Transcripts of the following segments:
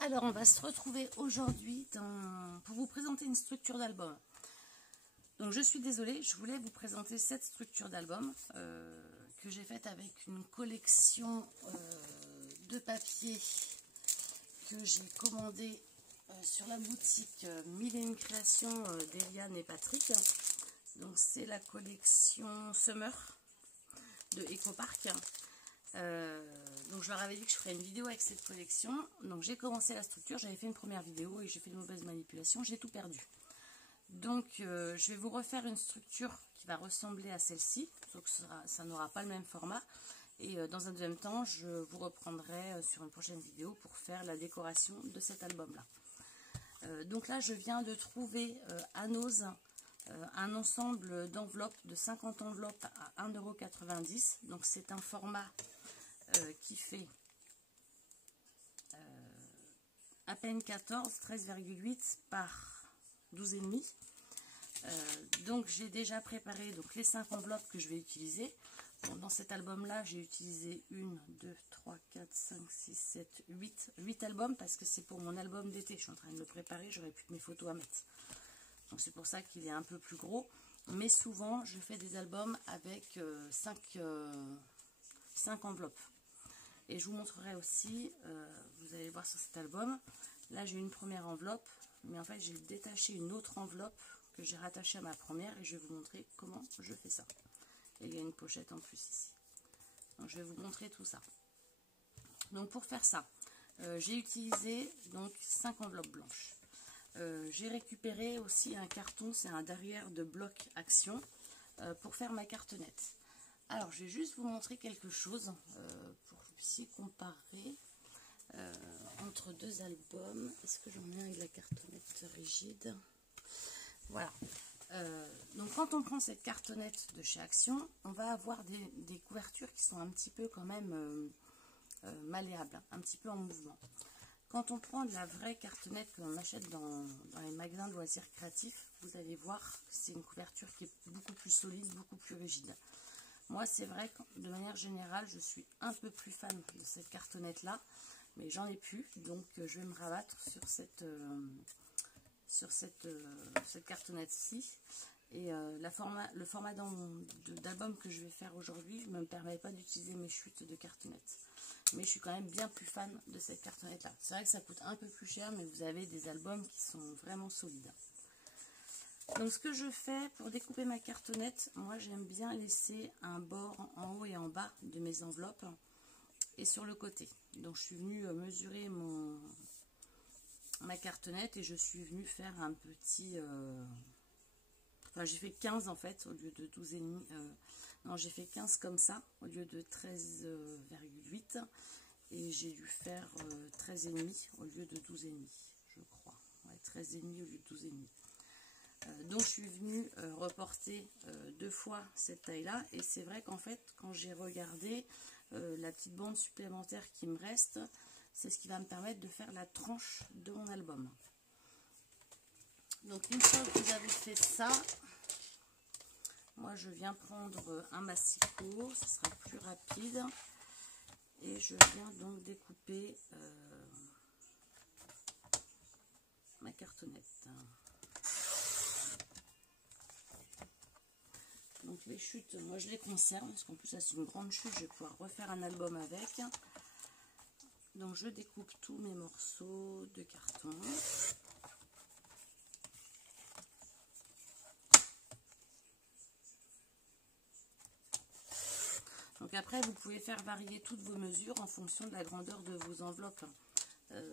Alors, on va se retrouver aujourd'hui pour vous présenter une structure d'album. Donc, je suis désolée, je voulais vous présenter cette structure d'album que j'ai faite avec une collection de papier que j'ai commandé sur la boutique Mille et une créations d'Eliane et Patrick. Donc, c'est la collection Summer de Ecopark. Donc je leur avais dit que je ferais une vidéo avec cette collection. Donc j'ai commencé la structure, j'avais fait une première vidéo et j'ai fait de mauvaises manipulations, j'ai tout perdu. Donc je vais vous refaire une structure qui va ressembler à celle-ci, sauf que ça n'aura pas le même format. Et dans un deuxième temps, je vous reprendrai sur une prochaine vidéo pour faire la décoration de cet album-là. Donc là, je viens de trouver à Nose un ensemble d'enveloppes, de 50 enveloppes à 1,90 €. Donc c'est un format qui fait à peine 14, 13,8 par 12,5. Donc j'ai déjà préparé donc, les 5 enveloppes que je vais utiliser. Bon, dans cet album-là, j'ai utilisé 1, 2, 3, 4, 5, 6, 7, 8 albums parce que c'est pour mon album d'été. Je suis en train de le préparer, j'aurai plus que mes photos à mettre. Donc c'est pour ça qu'il est un peu plus gros. Mais souvent, je fais des albums avec 5 enveloppes. Et je vous montrerai aussi, vous allez voir sur cet album, là j'ai une première enveloppe, mais en fait j'ai détaché une autre enveloppe que j'ai rattachée à ma première et je vais vous montrer comment je fais ça. Et il y a une pochette en plus ici. Donc je vais vous montrer tout ça. Donc pour faire ça, j'ai utilisé donc 5 enveloppes blanches. J'ai récupéré aussi un carton, c'est un derrière de bloc action pour faire ma cartonnette. Alors, je vais juste vous montrer quelque chose pour que vous puissiez comparer entre deux albums. Est-ce que j'en ai un avec la cartonnette rigide? Voilà. Donc, quand on prend cette cartonnette de chez Action, on va avoir des couvertures qui sont un petit peu quand même malléables, un petit peu en mouvement. Quand on prend de la vraie cartonnette que l'on achète dans les magasins de loisirs créatifs, vous allez voir que c'est une couverture qui est beaucoup plus solide, beaucoup plus rigide. Moi, c'est vrai que de manière générale, je suis un peu plus fan de cette cartonnette-là, mais j'en ai plus, donc je vais me rabattre sur cette cartonnette-ci. Et le format d'album que je vais faire aujourd'hui ne me permet pas d'utiliser mes chutes de cartonnette. Mais je suis quand même bien plus fan de cette cartonnette-là. C'est vrai que ça coûte un peu plus cher, mais vous avez des albums qui sont vraiment solides. Donc ce que je fais pour découper ma cartonnette, moi j'aime bien laisser un bord en haut et en bas de mes enveloppes et sur le côté. Donc je suis venue mesurer ma cartonnette et je suis venue faire un petit... Enfin j'ai fait 15 en fait au lieu de 12,5. Non, j'ai fait 15 comme ça au lieu de 13,8 et j'ai dû faire 13,5 au lieu de 12,5 je crois. Ouais, 13,5 au lieu de 12,5. Donc je suis venue reporter 2 fois cette taille là et c'est vrai qu'en fait quand j'ai regardé la petite bande supplémentaire qui me reste, c'est ce qui va me permettre de faire la tranche de mon album. Donc une fois que vous avez fait ça, moi je viens prendre un massicot, ce sera plus rapide et je viens donc découper ma cartonnette. Donc les chutes, moi je les conserve, parce qu'en plus ça c'est une grande chute, je vais pouvoir refaire un album avec. Donc je découpe tous mes morceaux de carton. Donc après vous pouvez faire varier toutes vos mesures en fonction de la grandeur de vos enveloppes.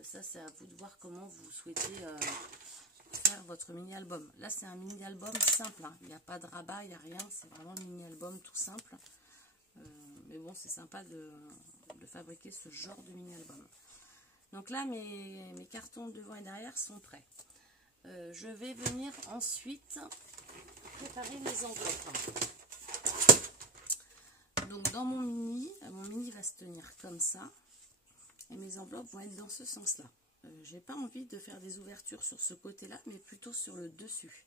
Ça c'est à vous de voir comment vous souhaitez faire votre mini-album. Là c'est un mini-album simple, hein. Il n'y a pas de rabat, il n'y a rien, c'est vraiment un mini-album tout simple. Mais bon, c'est sympa de fabriquer ce genre de mini-album. Donc là, mes cartons devant et derrière sont prêts. Je vais venir ensuite préparer les enveloppes. Donc dans mon mini va se tenir comme ça. Et mes enveloppes vont être dans ce sens-là. J'ai pas envie de faire des ouvertures sur ce côté-là, mais plutôt sur le dessus.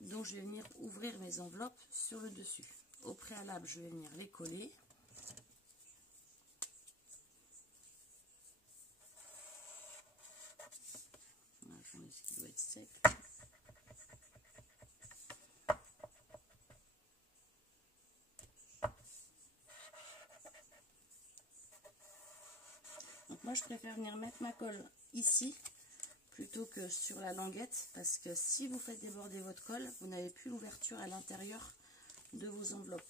Donc je vais venir ouvrir mes enveloppes sur le dessus. Au préalable, je vais venir les coller. Attendez, ce qui doit être sec. Donc moi je préfère venir mettre ma colle ici plutôt que sur la languette, parce que si vous faites déborder votre colle, vous n'avez plus l'ouverture à l'intérieur de vos enveloppes.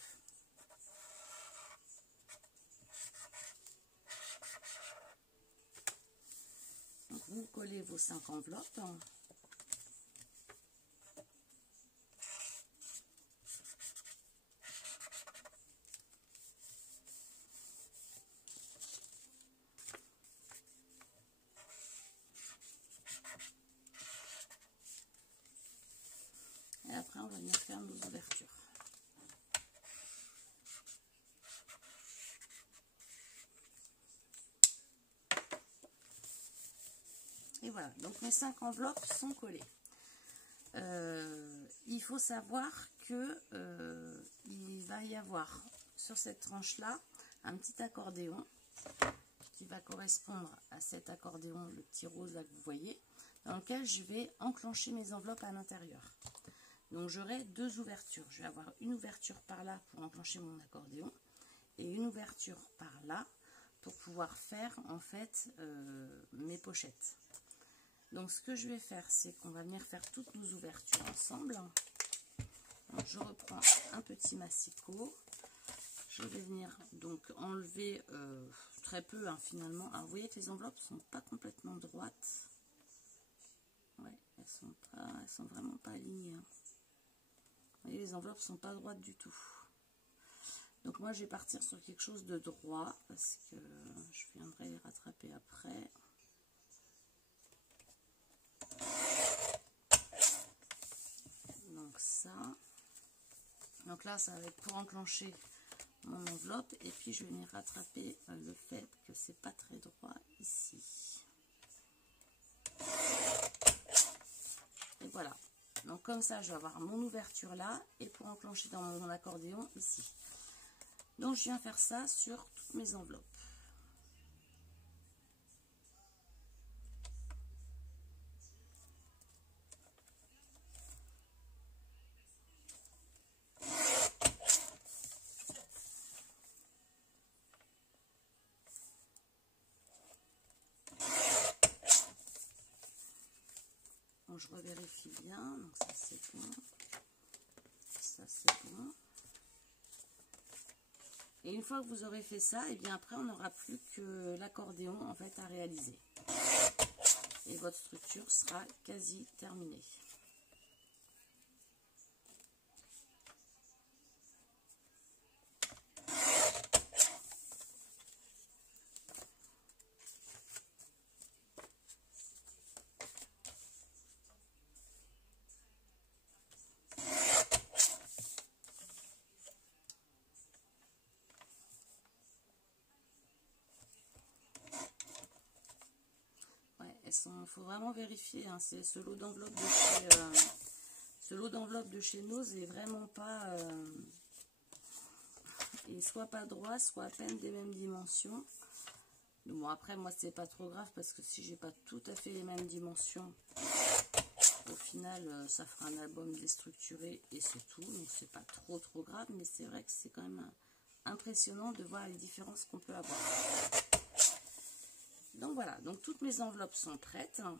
Donc vous collez vos 5 enveloppes. Et après on va venir faire nos ouvertures. Et voilà, donc mes 5 enveloppes sont collées. Il faut savoir que il va y avoir sur cette tranche là un petit accordéon qui va correspondre à cet accordéon, le petit rose là que vous voyez, dans lequel je vais enclencher mes enveloppes à l'intérieur. Donc j'aurai 2 ouvertures. Je vais avoir une ouverture par là pour enclencher mon accordéon et une ouverture par là pour pouvoir faire en fait mes pochettes. Donc ce que je vais faire, c'est qu'on va venir faire toutes nos ouvertures ensemble. Donc, je reprends un petit massicot. Je vais venir donc enlever très peu hein, finalement. Alors vous voyez que les enveloppes ne sont pas complètement droites. Ouais, elles sont vraiment pas alignées. Hein. Vous voyez, les enveloppes ne sont pas droites du tout. Donc moi je vais partir sur quelque chose de droit parce que je viendrai les rattraper après. Donc ça. Donc là ça va être pour enclencher mon enveloppe et puis je vais venir rattraper le fait que c'est pas très droit ici. Et voilà. Donc comme ça je vais avoir mon ouverture là et pour enclencher dans mon accordéon ici. Donc je viens faire ça sur toutes mes enveloppes. Donc je revérifie bien, donc ça c'est bon, ça c'est bon. Et une fois que vous aurez fait ça, et bien après on n'aura plus que l'accordéon en fait à réaliser. Et votre structure sera quasi terminée. Il faut vraiment vérifier, hein, c'est ce lot d'enveloppe de chez Nose est vraiment pas il est soit pas droit, soit à peine des mêmes dimensions. Bon après moi c'est pas trop grave parce que si j'ai pas tout à fait les mêmes dimensions, au final ça fera un album déstructuré et c'est tout, donc c'est pas trop grave, mais c'est vrai que c'est quand même impressionnant de voir les différences qu'on peut avoir. Donc voilà, donc toutes mes enveloppes sont prêtes. Donc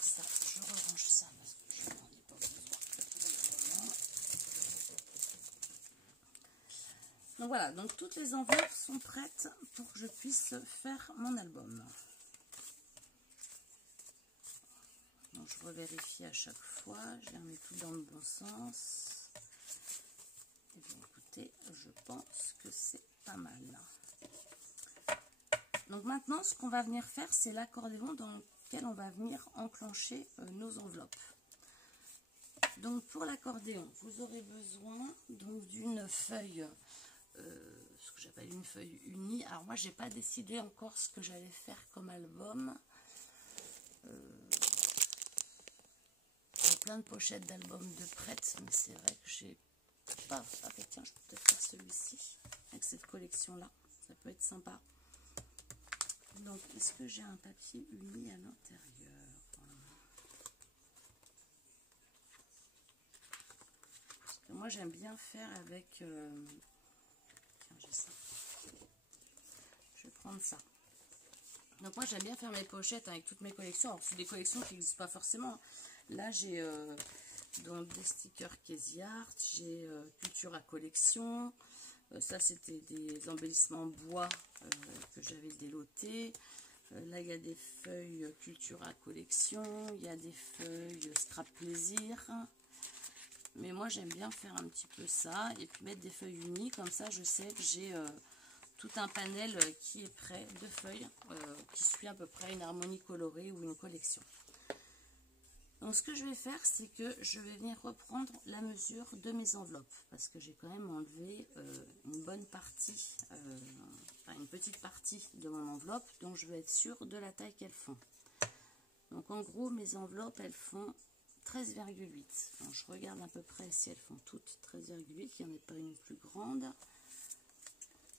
ça, je range ça parce que je n'en ai pas besoin. Donc voilà, donc toutes les enveloppes sont prêtes pour que je puisse faire mon album. Donc je revérifie à chaque fois, je les remets tout dans le bon sens. Et bien écoutez, je pense que c'est pas mal. Donc maintenant, ce qu'on va venir faire, c'est l'accordéon dans lequel on va venir enclencher nos enveloppes. Donc pour l'accordéon, vous aurez besoin d'une feuille, ce que j'appelle une feuille unie. Alors moi, j'ai pas décidé encore ce que j'allais faire comme album. J'ai plein de pochettes d'albums de prêtes, mais c'est vrai que j'ai pas... Ah ben tiens, je peux peut-être faire celui-ci, avec cette collection-là. ça peut être sympa. Donc, est-ce que j'ai un papier uni à l'intérieur? Parce que moi, j'aime bien faire avec... tiens, j'ai ça. Je vais prendre ça. Donc, moi, j'aime bien faire mes pochettes avec toutes mes collections. Alors, c'est des collections qui n'existent pas forcément. Là, j'ai donc des stickers Casey Art. J'ai Cultura Collection. Ça, c'était des embellissements bois que j'avais délotés. Là, il y a des feuilles Cultura Collection. Il y a des feuilles Scrap Plaisir. Mais moi, j'aime bien faire un petit peu ça. Et puis mettre des feuilles unies. Comme ça, je sais que j'ai tout un panel qui est prêt de feuilles. Qui suit à peu près une harmonie colorée ou une collection. Donc ce que je vais faire, c'est que je vais venir reprendre la mesure de mes enveloppes, parce que j'ai quand même enlevé une bonne partie, enfin une petite partie de mon enveloppe, donc je vais être sûre de la taille qu'elles font. Donc en gros, mes enveloppes, elles font 13,8. Donc je regarde à peu près si elles font toutes 13,8, il n'y en a pas une plus grande.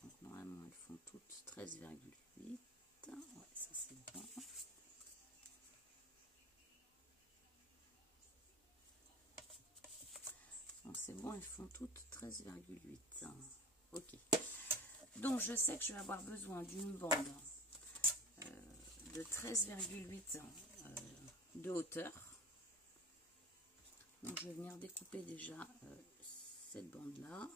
Donc normalement, elles font toutes 13,8. Ouais, ça c'est bon. Donc c'est bon, elles font toutes 13,8. Ok. Donc je sais que je vais avoir besoin d'une bande de 13,8 de hauteur. Donc je vais venir découper déjà cette bande-là.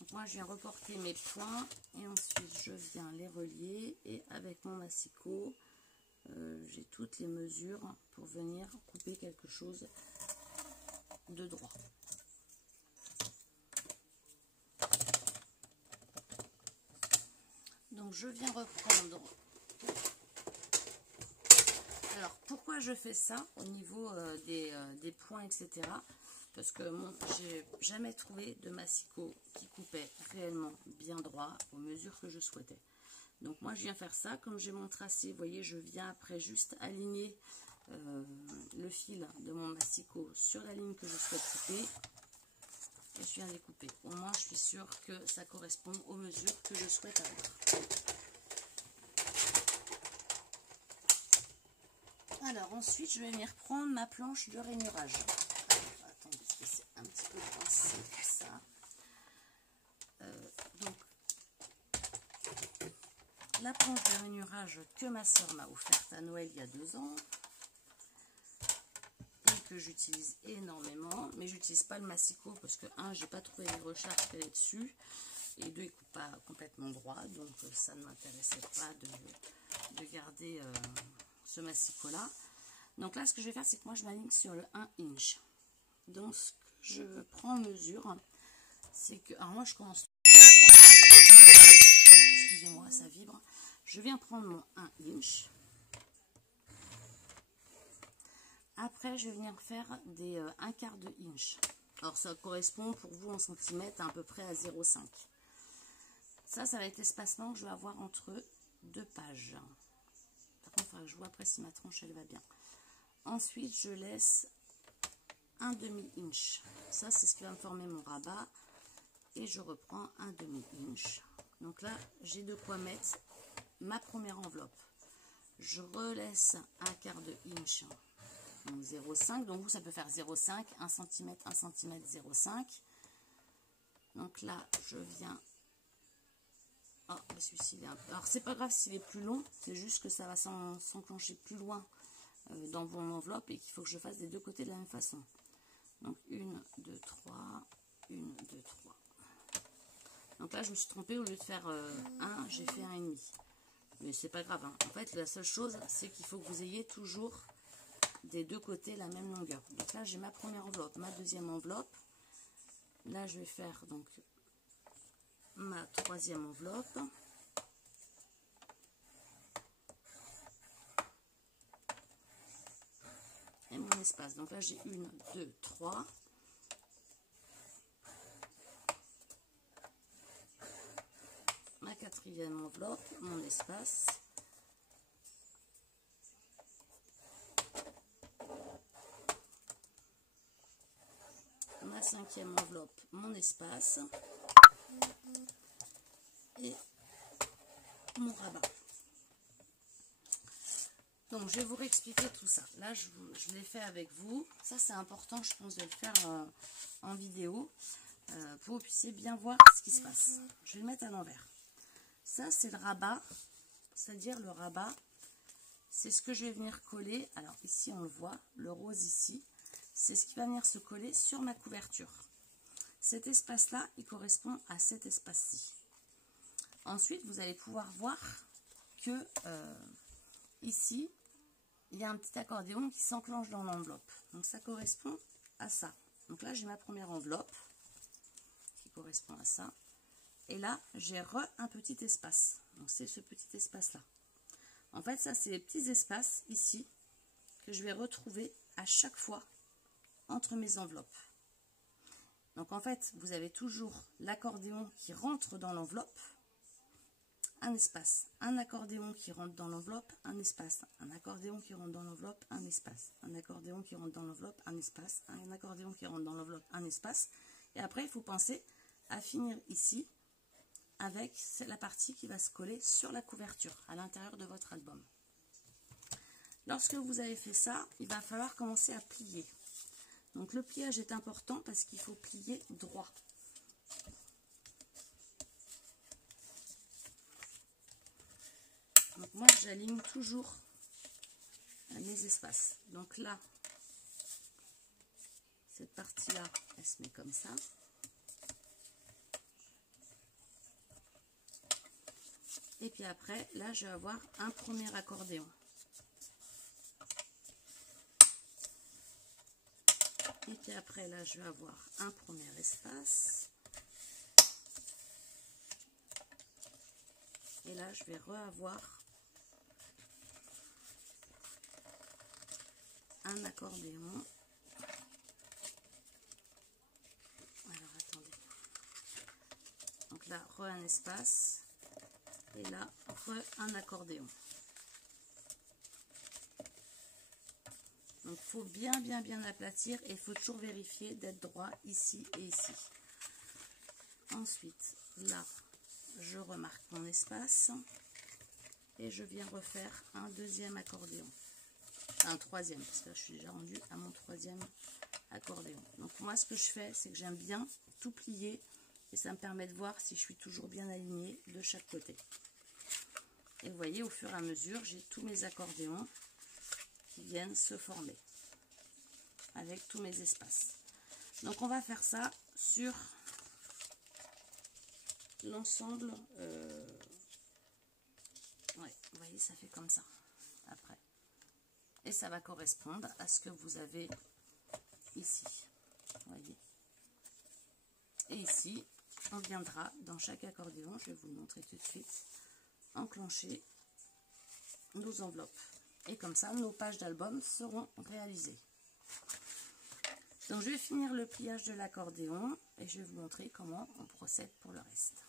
Donc moi je viens reporter mes points et ensuite je viens les relier et avec mon massicot j'ai toutes les mesures pour venir couper quelque chose de droit. Donc je viens reprendre. Alors pourquoi je fais ça au niveau des points, etc. Parce que j'ai jamais trouvé de massicot qui coupait réellement bien droit aux mesures que je souhaitais. Donc moi je viens faire ça, comme j'ai mon tracé, vous voyez, je viens après juste aligner le fil de mon massicot sur la ligne que je souhaite couper. Et je viens découper. Au moins je suis sûre que ça correspond aux mesures que je souhaite avoir. Alors ensuite je vais venir prendre ma planche de rainurage. Attendez, parce que c'est un petit peu coincé comme ça. Donc la planche de rainurage que ma soeur m'a offerte à Noël il y a 2 ans. Et que j'utilise énormément. Mais j'utilise pas le massicot parce que 1, j'ai pas trouvé les recharges qu'elle est dessus. Et 2, il coupe pas complètement droit. Donc ça ne m'intéressait pas de garder ce massicot là. Donc là ce que je vais faire, c'est que moi je m'aligne sur le 1 inch. Donc ce que je prends en mesure, c'est que, alors moi je commence, excusez-moi ça vibre, je viens prendre mon 1 inch. Après je vais venir faire des 1/4 de inch. Alors ça correspond pour vous en centimètres à peu près à 0,5. Ça va être l'espacement que je vais avoir entre 2 pages. Par contre il faudra que je vois après si ma tranche elle va bien. Ensuite je laisse un demi-inch. Ça c'est ce qui va me former mon rabat. Et je reprends un demi-inch. Donc là j'ai de quoi mettre ma première enveloppe. Je relaisse 1/4 de inch. 0,5, donc vous ça peut faire 0,5, 1 cm, 1 cm, 0,5. Donc là je viens, oh, celui-ci il est un peu, alors c'est pas grave s'il est plus long, c'est juste que ça va s'enclencher plus loin dans mon enveloppe et qu'il faut que je fasse des deux côtés de la même façon. Donc 1, 2, 3, 1, 2, 3. Donc là je me suis trompée, au lieu de faire 1, j'ai fait 1,5. Mais c'est pas grave, hein. En fait la seule chose c'est qu'il faut que vous ayez toujours des deux côtés la même longueur. Donc là j'ai ma première enveloppe, ma deuxième enveloppe. Là je vais faire donc ma troisième enveloppe. Et mon espace. Donc là j'ai 1, 2, 3. Ma quatrième enveloppe, mon espace. 5e enveloppe mon espace et mon rabat. Donc je vais vous réexpliquer tout ça. Là je l'ai fait avec vous. Ça c'est important, je pense, de le faire en vidéo pour que vous puissiez bien voir ce qui se passe. Je vais le mettre à l'envers. Ça c'est le rabat, c'est-à-dire le rabat, c'est ce que je vais venir coller. Alors ici on le voit, le rose ici, c'est ce qui va venir se coller sur ma couverture. Cet espace-là, il correspond à cet espace-ci. Ensuite, vous allez pouvoir voir que ici, il y a un petit accordéon qui s'enclenche dans l'enveloppe. Donc ça correspond à ça. Donc là, j'ai ma première enveloppe qui correspond à ça. Et là, j'ai un petit espace. Donc c'est ce petit espace-là. En fait, ça, c'est les petits espaces ici que je vais retrouver à chaque fois entre mes enveloppes. Donc en fait, vous avez toujours l'accordéon qui rentre dans l'enveloppe, un espace, un accordéon qui rentre dans l'enveloppe, un espace, un accordéon qui rentre dans l'enveloppe, un espace, un accordéon qui rentre dans l'enveloppe, un espace, un accordéon qui rentre dans l'enveloppe, un espace. Et après, il faut penser à finir ici avec la partie qui va se coller sur la couverture à l'intérieur de votre album. Lorsque vous avez fait ça, il va falloir commencer à plier. Donc le pliage est important parce qu'il faut plier droit. Donc moi j'aligne toujours mes espaces. Donc là, cette partie-là, elle se met comme ça. Et puis après, là je vais avoir un premier accordéon. Et puis après, là je vais avoir un premier espace. Et là je vais avoir un accordéon. Alors attendez. Donc là, un espace. Et là, un accordéon. Donc il faut bien aplatir et il faut toujours vérifier d'être droit ici et ici. Ensuite, là, je remarque mon espace et je viens refaire un deuxième accordéon. Un troisième, parce que là, je suis déjà rendue à mon troisième accordéon. Donc moi, ce que je fais, c'est que j'aime bien tout plier et ça me permet de voir si je suis toujours bien alignée de chaque côté. Et vous voyez, au fur et à mesure, j'ai tous mes accordéons qui viennent se former avec tous mes espaces. Donc on va faire ça sur l'ensemble. Ouais, vous voyez, ça fait comme ça après. Et ça va correspondre à ce que vous avez ici. Vous voyez. Et ici, on viendra dans chaque accordéon, je vais vous le montrer tout de suite, enclencher nos enveloppes. Et comme ça, nos pages d'album seront réalisées. Donc je vais finir le pliage de l'accordéon et je vais vous montrer comment on procède pour le reste.